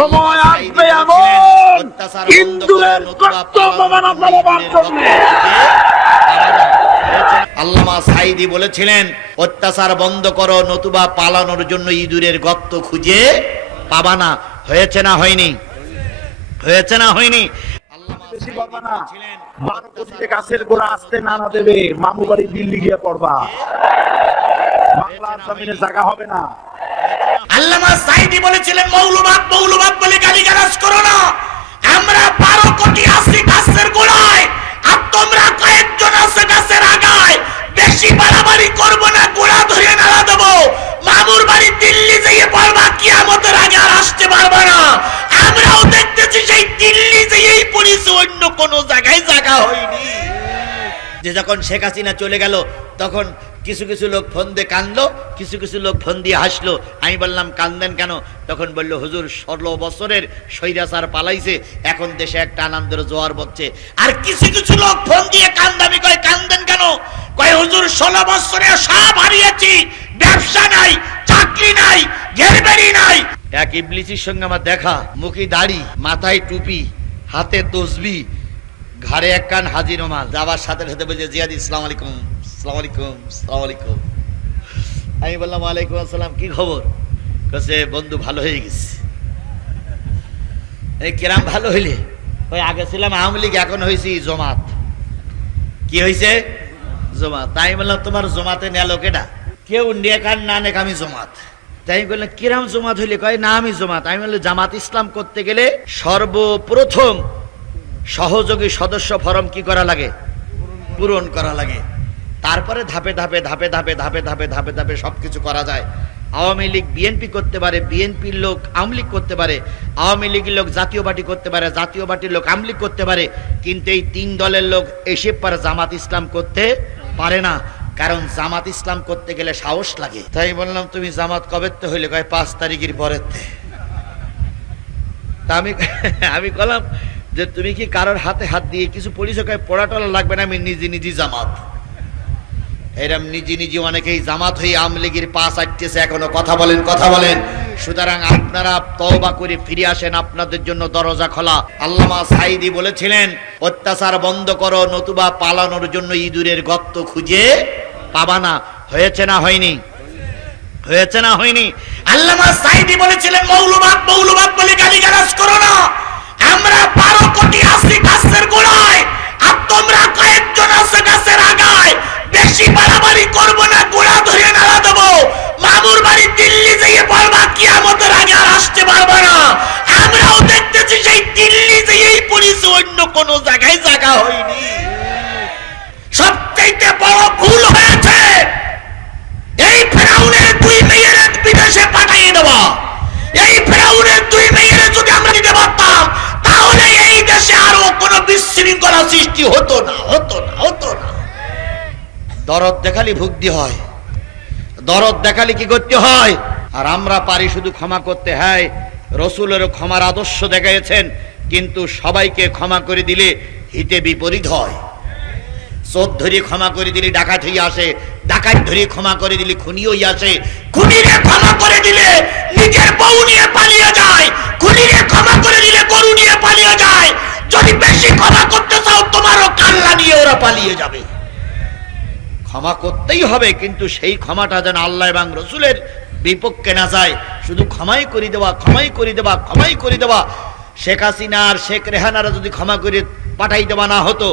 সময় আসবে এমন জন্য আল্লামা সাইদি বলেছিলেন অত্যাচার বন্ধ করো নতুবা পালানোর জন্য ইঁদুরের গর্ত খুঁজে পাবা না। হয়েছে না হয়নি? হয়েছে না হয়নি? বেশি সাঈদী না বারো কোটিতে গাছের গোড়া আসতে নানা দেবে মামু বাড়ি দিল্লি গিয়ে পড়বা। বাংলার জমিনে জায়গা হবে না। আল্লামা সাইদি বলেছিলেন, মৌলবাদ মৌলবাদ বলে গালিগালাজ করো না। আমরা বারো কোটি আশি গাছের গোড়ায়, আর তোমরা কয়েকজন আছে গাছের আগায়। বেশি বাড়াবাড়ি করব না, গোড়া ধরে নাড়া দেবো। মামুর বাড়ি দিল্লি যেয়ে পড়বা, কিয়ামতের আগে আর আসতে পারবা না। আমরাও দেখতেছি সেই দিল্লি যেয়েই পড়েছে, অন্য কোনো জায়গায় জায়গা হয়নি। যে যখন শেখ হাসিনা চলে গেল, তখন কিছু কিছু লোক ফোন দিয়ে কানলো কিছু কিছু লোক ফোন দিয়ে হাসলো। আমি বললাম, কান্দেন কেন? তখন বলল, হুজুর ষোলো বছরের স্বৈরাচার পালাইছে, এখন দেশে একটা আনন্দের জোয়ার বচ্ছে। আর কিছু কিছু লোক ফোন দিয়ে কান্দামি কয় কান্দেন কেন? কয়, হুজুর, ষোলো বছরে সব হারিয়েছি, ব্যবসা নাই, চাকরি নাই ঘেরবেড়ি নাই। এক ইবলিসির সঙ্গে আমার দেখা, মুখে দাড়ি, মাথায় টুপি, হাতে তসবি, ঘাড়ে এক কান হাজির মাল। যাবার সাথে সাথে বলছে, জিয়াদ, ইসলাম আলাইকুম। সালাম আলাইকুম সালাম আলাইকুম আমি বললাম, ওয়ালাইকুম আসসালাম, কি খবর? কাছে বন্ধু ভালো হয়ে গেছে। এই কিরাম ভালো হইলে? ওই আগে ছিলাম আওয়ামী লীগ, এখন হয়েছি জমাত। কি হয়েছে জমাত। তাই বললাম, তোমার জমাতে নেলো কেটা কেউ নেক আর না নেক আমি জমাত। তাই বললাম, কিরাম জমাত হইলে? কয়, না, আমি জমাত। আমি বললাম, জামাত ইসলাম করতে গেলে সর্বপ্রথম সহযোগী সদস্য ফরম কি করা লাগে? পূরণ করা লাগে। তারপরে ধাপে ধাপে ধাপে ধাপে ধাপে ধাপে ধাপে ধাপে সবকিছু করা যায়। আওয়ামী লীগ, বিএনপি করতে পারে, বিএনপির লোক আওয়ামী লীগ করতে পারে, আওয়ামী লীগের লোক জাতীয় পার্টি করতে পারে, জাতীয় পার্টির লোক আওয়ামী লীগ করতে পারে, কিন্তু এই তিন দলের লোক এসে পারে জামাত ইসলাম করতে পারে না, কারণ জামাত ইসলাম করতে গেলে সাহস লাগে। তাই বললাম, তুমি জামাত কবে তো হইলে? কয়, পাঁচ তারিখের পরের তা। আমি আমি বললাম যে, তুমি কি কারোর হাতে হাত দিয়ে কিছু পরিচয় পড়া টলা লাগবে না, আমি নিজে নিজে জামাত। এরম নিজে নিজে অনেকেই জামাত হয়ে আমলিগির পাশ আটতেছে এখনও কথা বলেন কথা বলেন। সুতরাং আপনারা তওবা করে ফিরে আসেন, আপনাদের জন্য দরজা খোলা। আল্লামা সাইদি বলেছিলেন, অত্যাচার বন্ধ করো, নতুবা পালানোর জন্য ইঁদুরের গর্ত খুঁজে পাবা না। হয়েছে না হয়নি? হয়েছে না হয়নি? আল্লামা সাইদি বলেছিলেন, মৌলবাদ মৌলবাদ বলে গালিগালাজ করো না। আমরা বারো কোটি আশি গাছের গোড়ায়, আর তোমরা কয়েকজন আছে গাছের আগায় বেশি বাড়াবাড়ি করব না, গোড়া ধরে নাড়া দেবো। মামুর বাড়ি দিল্লি যেয়ে পড়বা কিয়ামতের আগে আর আসতে পারবা না। আমরাও দেখতেছি সেই দিল্লি যেয়েই পড়েছে অন্য কোনো জায়গায় জায়গা হয়নি। সবচাইতে বড় ভুল হয়েছে, এই ফেরাউনের দুই মেয়ের বিদেশে পাঠিয়ে দেওয়া এই ফেরাউনের দুই মেয়ের যদি আমরা দিতে পারতাম, তাহলে এই দেশে আরও কোনো বিশৃঙ্খলা সৃষ্টি হতো না হতো না হতো না। দরদ দেখালি ভুক্তি হয়। দরদ দেখালি কি করতে হয়? আর আমরা পারি শুধু ক্ষমা করতে, হয় রসুলের ক্ষমার আদর্শ দেখাইছেন কিন্তু সবাইকে ক্ষমা করে দিলে হিতে বিপরীত হয়। চোর ধরে ক্ষমা করে দিলে ডাকাত হয়ে আসে, ডাকাত ধরে ক্ষমা করে দিলে খুনি হয়ে আসে। খুনিরে ক্ষমা করে দিলে নিজের বউ নিয়ে পালিয়ে যায়, খুনিরে ক্ষমা করে দিলে গরু নিয়ে পালিয়ে যায়। যদি বেশি ক্ষমা করতে চাও, তোমারও কাল্লা নিয়ে ওরা পালিয়ে যাবে। ক্ষমা করতেই হবে, কিন্তু সেই ক্ষমাটা যেন আল্লাহ এবং রসুলের বিপক্ষে না যায়। শুধু ক্ষমাই করে দেওয়া, ক্ষমাই করে দেওয়া, ক্ষমাই করে দেওয়া। শেখ হাসিনা আর শেখ রেহানারা যদি ক্ষমা করে পাঠাই দেওয়া না হতো,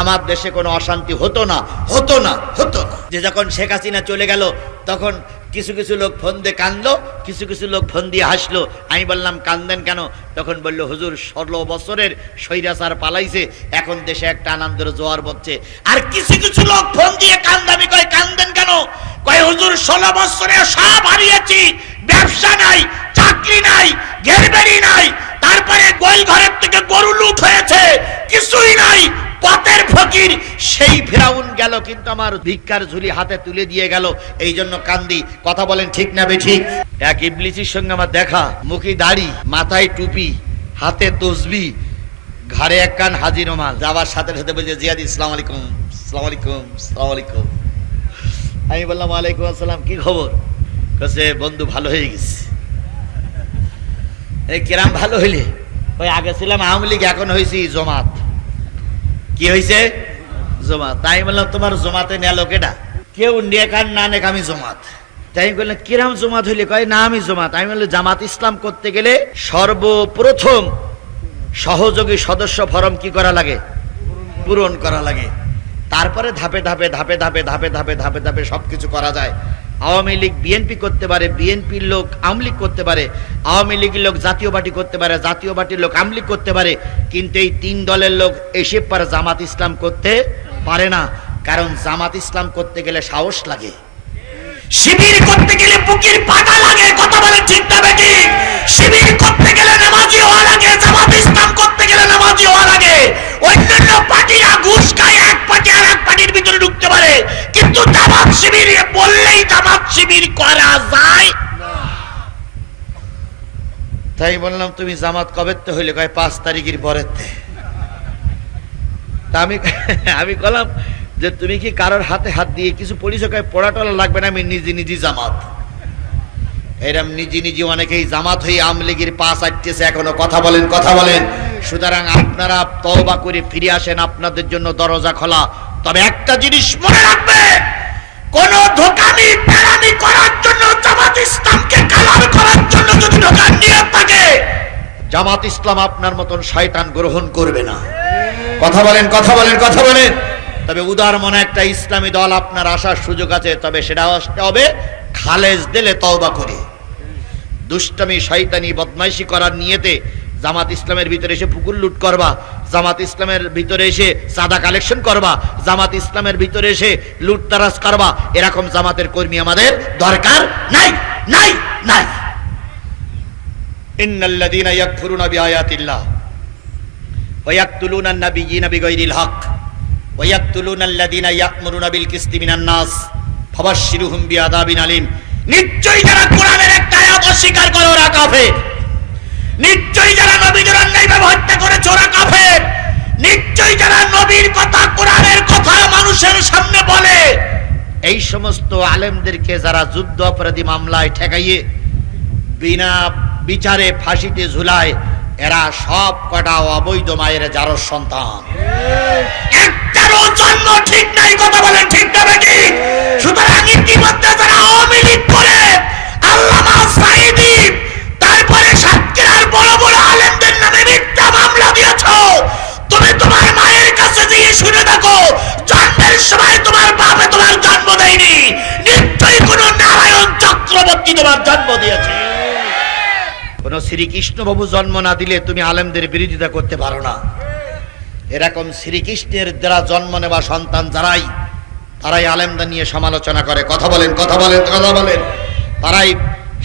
আমার দেশে কোনো অশান্তি হতো না হতো না হতো না। যে যখন শেখ হাসিনা চলে গেল, তখন কিছু কিছু লোক ফোন দিয়ে কানলো কিছু কিছু লোক ফোন দিয়ে হাসলো। আমি বললাম, কান্দেন কেন? তখন বলল, হুজুর, ষোলো বছরের স্বৈরাচার পালাইছে, এখন দেশে একটা আনন্দের জোয়ার বচ্ছে। আর কিছু কিছু লোক ফোন দিয়ে কান্দামি কয় কান্দেন কেন? কয়, হুজুর, ষোলো বছরে সব হারিয়েছি, ব্যবসা নাই, চাকরি নাই, ঘেরবেড়ি নাই, তারপরে গোল ঘরের থেকে গরু লুট হয়েছে, কিছুই নাই পথের ফকির, সেই ফেরাউন গেল কিন্তু আমার ভিক্ষার ঝুলি হাতে তুলে দিয়ে গেল। এই জন্য কান্দি, কথা বলেন ঠিক না বে ঠিক এক ইবলিসির সঙ্গে আমার দেখা, মুখে দাড়ি, মাথায় টুপি, হাতে তসবি, ঘাড়ে এক কান হাজির মাল। যাবার সাথে সাথে বলছে, জিয়াদ ইসলাম আলাইকুম, সালাম আলাইকুম সালাম আলাইকুম। আমি বললাম, ওয়ালাইকুম আসসালাম, কি খবর? কাছে বন্ধু ভালো হয়ে গেছে। এই কিরাম ভালো হইলে? ওই আগে ছিলাম, আওয়ামী লীগ, এখন হয়েছি জমাত। কি হয়েছে জমাত। তাই বললাম, তোমার জমাতে নেলো কেটা কেউ নেক আর না নেক আমি জমাত। তাই বললাম কিরাম জমাত হইলে? কয়, না, আমি জমাত। আমি বললাম, জামাত ইসলাম করতে গেলে সর্বপ্রথম সহযোগী সদস্য ফরম কি করা লাগে? পূরণ করা লাগে। তারপরে ধাপে ধাপে ধাপে ধাপে ধাপে ধাপে ধাপে ধাপে সবকিছু করা যায়। আওয়ামী লীগ বিএনপি করতে পারে, বিএনপির লোক আওয়ামী লীগ করতে পারে, আওয়ামী লীগের লোক জাতীয় পার্টি করতে পারে, জাতীয় পার্টির লোক আওয়ামী লীগ করতে পারে, কিন্তু এই তিন দলের লোক এসে পারে জামাত ইসলাম করতে পারে না, কারণ জামাত ইসলাম করতে গেলে সাহস লাগে। শিবির করতে গেলে বুকের পাটা লাগে, কথা বলে ঠিক না শিবির করতে গেলে নামাজি হওয়া লাগে, জামাত ইসলাম করতে গেলে নামাজি শিবির বললেই জামাত শিবির করা যায়। তাই বললাম, তুমি জামাত কবে হইলে? কয়, পাঁচ তারিখের পরের তা। আমি আমি বললাম যে, তুমি কি কারোর হাতে হাত দিয়ে কিছু পরিচয় পড়া টলা লাগবে না, আমি নিজে নিজে জামাত। এরম নিজে নিজে অনেকেই জামাত হয়ে আওয়ামী লীগের পাশ আটতেছে এখনও কথা বলেন কথা বলেন। সুতরাং আপনারা তওবা করে ফিরে আসেন, আপনাদের জন্য দরজা খোলা। তবে একটা জিনিস মনে রাখবে কোন ধোকামি পেরামি করার জন্য, জামাত ইসলামকে কালার করার জন্য যদি দোকান নিয়ে থাকে, জামাত ইসলাম আপনার মতন শয়তান গ্রহণ করবে না। কথা বলেন কথা বলেন কথা বলেন। তবে উদার মনে একটা ইসলামী দল আপনার আসার সুযোগ আছে, তবে সেটা হবে, খালেজ দিলে তওবা করে। দুষ্টামি, শয়তানি, বদমাইশি করার নিয়েতে জামাত ইসলামের ভিতরে এসে পুকুর লুট করবা, জামাত ইসলামের ভিতরে এসে চাঁদা কালেকশন করবা, জামাত ইসলামের ভিতরে এসে লুটতারাজ করবা, এরকম জামাতের কর্মী আমাদের দরকার নাই নাই নাই। নিশ্চয়ই যারা কোরআনের একটা অস্বীকার করে ওরা কাফের। নিশ্চয়ই যারা নবীদের অন্যায়ভাবে হত্যা করেছে, ওরা কাফের। নিশ্চয়ই যারা নবীর কথা, কোরআনের কথা মানুষের সামনে বলে। এই সমস্ত আলেমদেরকে যারা যুদ্ধ অপরাধী মামলায় ঠেকাইয়ে, বিনা বিচারে ফাঁসিতে ঝুলায়, এরা সব কটা অবৈধ মায়ের যার সন্তান। একটারও জন্ম ঠিক নাই, কথা বলেন ঠিক না বেটি সুতরাং ইতিমধ্যে যারা আওয়ামী লীগ করে, আল্লামা কোন শ্রীকৃষ্ণ বাবু জন্ম না দিলে তুমি আলেমদের বিরোধিতা করতে পারো না। এরকম শ্রীকৃষ্ণের দ্বারা জন্ম নেওয়া সন্তান যারাই, তারাই আলেমদের নিয়ে সমালোচনা করে। কথা বলেন কথা বলেন কথা বলেন। তারাই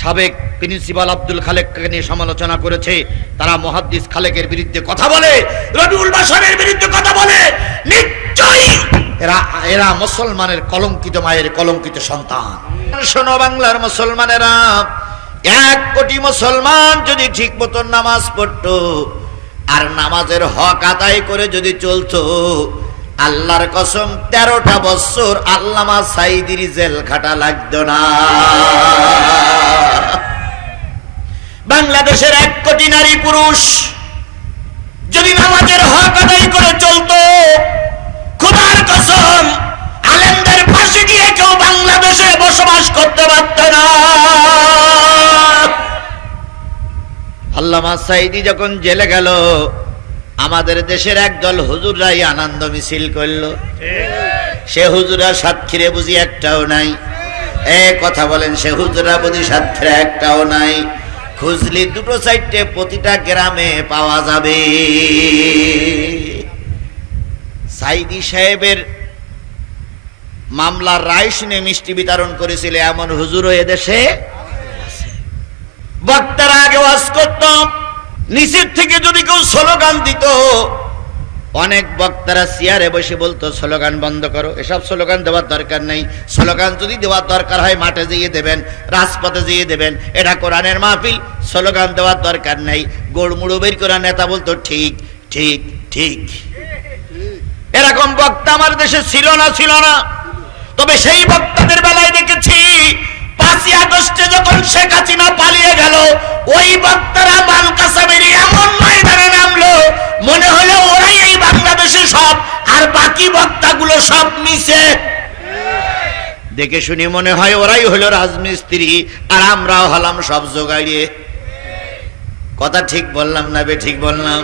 সাবেক প্রিন্সিপাল আব্দুল খালেককে নিয়ে সমালোচনা করেছে। তারা মহাদ্দিস খালেকের বিরুদ্ধে কথা বলে, রবিউল বাসারের বিরুদ্ধে কথা বলে। নিশ্চয়ই এরা এরা মুসলমানের কলঙ্কিত মায়ের কলঙ্কিত সন্তান। শোনো বাংলার মুসলমানেরা এক কোটি মুসলমান যদি ঠিক মতন নামাজ পড়তো, আর নামাজের হক আদায় করে যদি চলতো, আল্লাহর কসম, তেরোটা বছর আল্লামা সাইদির জেল খাটা লাগতো না। বাংলাদেশের এক কোটি নারী পুরুষ যদি নামাজের হক আদায় করে চলতো, খুদার কসম, আলেমদের ফাঁসি দিয়ে কেউ বাংলাদেশে বসবাস করতে পারত আল্লামা সাইদি যখন জেলে গেল, আমাদের দেশের একদল হুজুররাই আনন্দ মিছিল করল। সে হুজুরা সাতক্ষীরে বুঝি একটাও নাই। এ কথা বলেন, সে হুজুরা বুঝি সাতক্ষীরে একটাও নাই। খুঁজলি দুটো সাইডে প্রতিটা গ্রামে পাওয়া যাবে। সাইদি সাহেবের মামলার রায় শুনে মিষ্টি বিতরণ করেছিল এমন হুজুরও এদেশে বক্তারা আগে ওয়াজ করতাম। নিচের থেকে যদি কেউ স্লোগান দিত, অনেক বক্তারা চেয়ারে বসে বলতো, স্লোগান বন্ধ করো, এসব স্লোগান দেওয়ার দরকার নেই। স্লোগান যদি দেওয়ার দরকার হয়, মাঠে যেয়ে দেবেন, রাজপথে যেয়ে দেবেন, এটা কোরআনের মাহফিল, স্লোগান দেওয়ার দরকার নেই। গোড়মুড়ো বের করা নেতা বলতো, ঠিক ঠিক ঠিক। এরকম বক্তা আমার দেশে ছিল না ছিল না। তবে সেই বক্তাদের বেলায় দেখেছি পাঁচই আগস্টে যখন শেখ হাসিনা পালিয়ে গেল, ওই বক্তারা বানকাসামের এমন ময়দানে নামলো, মনে হলো ওরাই এই বাংলাদেশে সব, আর বাকি বক্তাগুলো সব মিশে দেখে শুনে মনে হয় ওরাই হলো রাজমিস্ত্রি, আর আমরাও হলাম সব জোগাড়িয়ে। কথা ঠিক বললাম না বে, ঠিক বললাম।